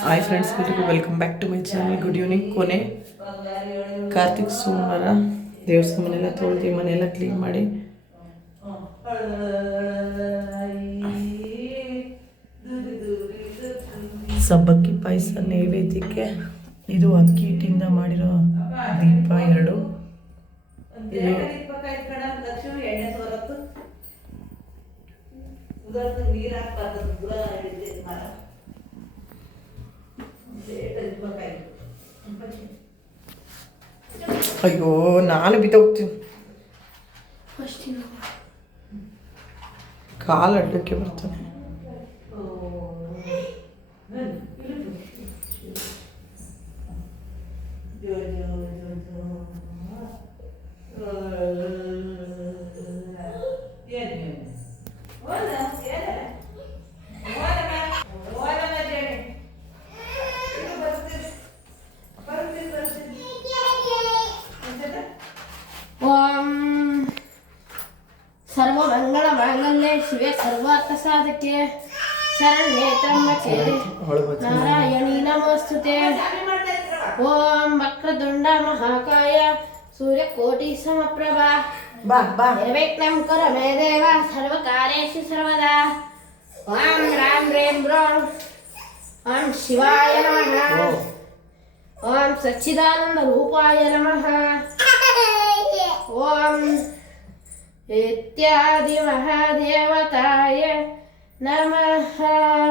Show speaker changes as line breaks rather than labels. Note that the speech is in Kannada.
ಹಾಯ್ ಫ್ರೆಂಡ್ಸ್ ಎಲ್ರಿಗೂ welcome
back to my channel good evening ಕೊನೆ
ಕಾರ್ತಿಕ್ ಸೋಮವಾರ
ದೇವ್ರ ಮನೆಯೆಲ್ಲ ತೊಳ್ದು ಮನೆಯೆಲ್ಲ ಕ್ಲೀನ್ ಮಾಡಿ
ಸಬ್ಬಕ್ಕಿ ಪಾಯಸ ನೈವೇದ್ಯಕ್ಕೆ
ಇದು ಅಕ್ಕಿ ಹಿಟ್ಟಿಂದ ಮಾಡಿರೋ
ದೀಪ ಎರಡು. ಇದು
ಅಯ್ಯೋ ನಾನು ಬಿದ್ದೋಗ್ತೀನಿ ಕಾಲು ಅಡ್ಡಕ್ಕೆ ಬರ್ತಾನೆ.
ఓం. సర్వమంగళ మాంగళ్యే శివే సర్వార్థ సాధకే శరణ్యేత్రమ్మకే
నారాయణీ
నమోస్తుతే. ఓం వక్రదుండ మహాకాయ సూర్యకోటి సమప్రభ. నిర్విఘ్నం కుర మే దేవ సర్వకార్యేషు సర్వదా. ఓం రాం రేం బ్రోం. ఓం శివాయ నమ. ఓం సచ్చిదానంద రూపాయ నమ. Etiadi wa Hadi wa Taye Namaha.